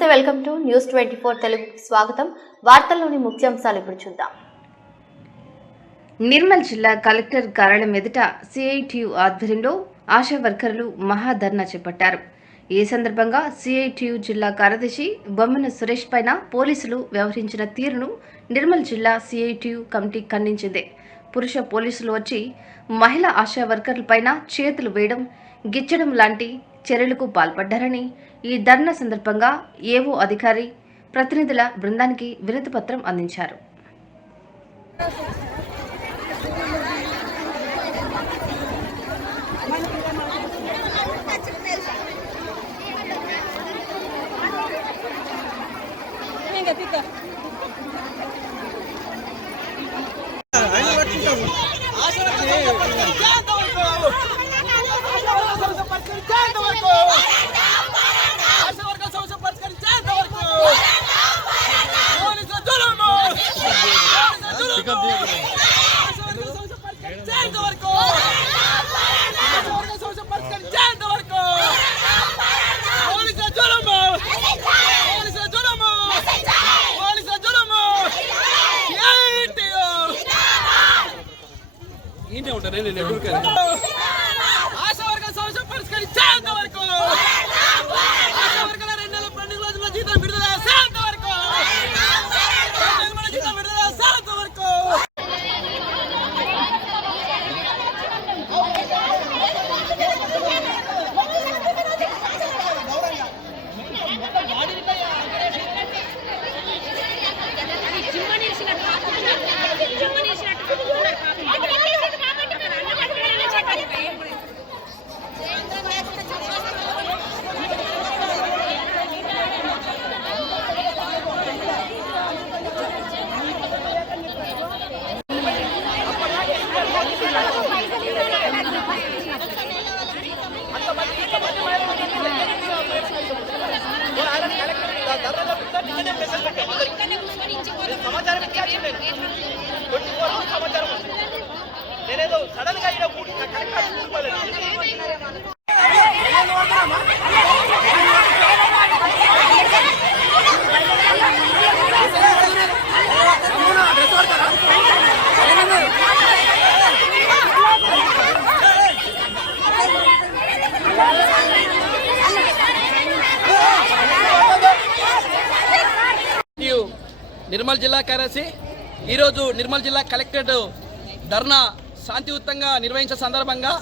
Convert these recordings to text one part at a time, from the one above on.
నమస్తే, welcome to news 24 Telugu స్వాగతం. వార్తల్లోని ముఖ్యాంశాలు ఇప్పుడు చూద్దాం. నిర్మల్ జిల్లా కలెక్టర్ కార్యాలయం ఎదుట సిఐటియు ఆధ్వర్యంలో ఆశా వర్కర్లు మహాధర్నా చేపట్టారు. ఈ సందర్భంగా సిఐటియు జిల్లా కార్యదర్శి బొమ్మన సురేష్ పైన పోలీసులు వ్యవహరించిన తీరును నిర్మల్ జిల్లా సిఐటియు కమిటీ ఖండించింది. పురుష పోలీసులు వచ్చి మహిళా ఆశా వర్కర్ల పైన చేతులు వేయడం, గిచ్చడం లాంటి చర్యలకు పాల్పడ్డారని ఈ ధర్నా సందర్భంగా ఏవో అధికారి ప్రతినిధుల బృందానికి వినతి పత్రం అందించారు. ఆశా వర్గాల సమస్య పరిష్కరించేంత వరకు, ఆశా వర్గాల 2 నెలల పెండింగ్ రోజుల జీతం విడుదల చేసేంత వరకు, జీతం విడుదల చేసేంత వరకు నేనేదో సడన్ గా నిర్మల్ జిల్లా కార్యదర్శి ఈరోజు నిర్మల్ జిల్లా కలెక్టరేట్ ధర్నా శాంతియుతంగా నిర్వహించే సందర్భంగా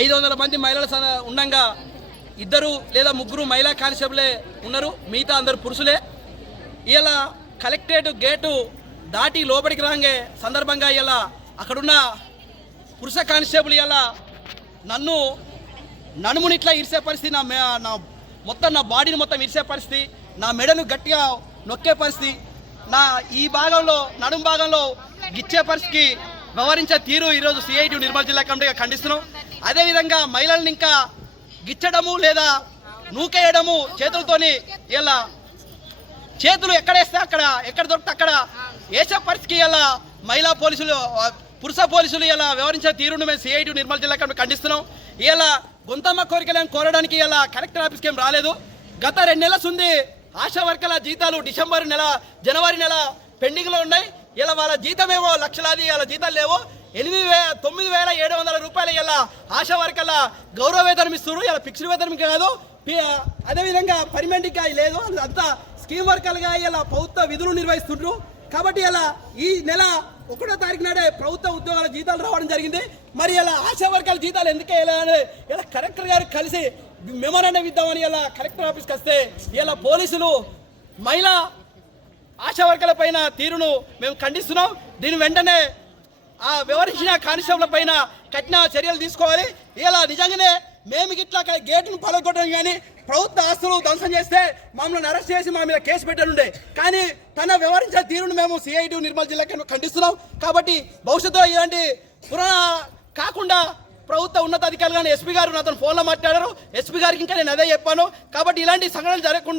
500 మంది మహిళలు ఉండగా 2 లేదా 3 మహిళా కానిస్టేబులే ఉన్నారు, మిగతా అందరు పురుషులే. ఇలా కలెక్టరేట్ గేటు దాటి లోపలికి రాగే సందర్భంగా ఇలా అక్కడున్న పురుష కానిస్టేబుల్ ఇలా నన్ను నడుమునిట్లా ఇరిసే పరిస్థితి, నా బాడీని మొత్తం ఇరిసే పరిస్థితి, నా మెడను గట్టిగా నొక్కే పరిస్థితి, నా ఈ భాగంలో నడుం భాగంలో గిచ్చే పరిస్థితికి వ్యవహరించే తీరు ఈరోజు సిఐటి నిర్మల్ జిల్లా కమిటీగా ఖండిస్తున్నాం. అదేవిధంగా మహిళలను ఇంకా గిచ్చడము లేదా నూకేయడము చేతులతోని ఇలా చేతులు ఎక్కడేస్తే అక్కడ, ఎక్కడ దొరికితే అక్కడ వేసే పరిస్థితికి ఇలా మహిళా పోలీసులు పురుష పోలీసులు ఇలా వ్యవహరించే తీరును మేము సిఐటి నిర్మల్ జిల్లా కమిటీ ఖండిస్తున్నాం. ఇలా గొంతమ్మ కోరికలను కోరడానికి ఇలా కలెక్టర్ ఆఫీస్కి ఏం రాలేదు. గత 2 నెలల ఉంది ఆశా వర్కర్ల జీతాలు డిసెంబర్ నెల, జనవరి నెల పెండింగ్లో ఉన్నాయి. ఇలా వాళ్ళ జీతమేమో లక్షలాది, ఇలా జీతాలు లేవు. 9,700 రూపాయలు ఇలా ఆశా వర్కర్ల గౌరవ వేతనం ఇస్తున్నారు. ఇలా ఫిక్స్డ్ వేతనం కాదు, అదేవిధంగా పర్మనెంట్గా లేదు, అంతా స్కీమ్ వర్కర్లుగా ఇలా ప్రభుత్వ విధులు నిర్వహిస్తుంటారు. కాబట్టి ఇలా ఈ నెల 1వ తారీఖు నాడే ప్రభుత్వ ఉద్యోగాల జీతాలు రావడం జరిగింది. మరి ఇలా ఆశా వర్గాల జీతాలు ఎందుకే ఇలా కలెక్టర్ గారు కలిసి మెమోరాండం ఇద్దామని ఇలా కలెక్టర్ ఆఫీస్కి వస్తే ఇలా పోలీసులు మహిళా ఆశా వర్గాల పైన తీరును మేము ఖండిస్తున్నాం. దీని వెంటనే ఆ వ్యవహరించిన కానిస్టేబుల్ పైన కఠిన చర్యలు తీసుకోవాలి. ఇలా నిజంగానే మేము ఇట్లా గేటును పలగొట్టడం కానీ ప్రభుత్వ ఆస్తులు ధ్వంసం చేస్తే మమ్మల్ని అరెస్ట్ చేసి మా మీద కేసు పెట్టనుండే, కానీ తన వ్యవహరించే తీరును మేము సిఐటి నిర్మల్ జిల్లాకి ఖండిస్తున్నాం. కాబట్టి భవిష్యత్తులో ఇలాంటి పురాణ కాకుండా ప్రభుత్వ ఉన్నతాధికారులు కానీ ఎస్పీ గారు నాతో ఫోన్లో మాట్లాడారు. ఎస్పీ గారికి ఇంకా నేను అదే చెప్పాను. కాబట్టి ఇలాంటి సంఘటనలు జరగకుండా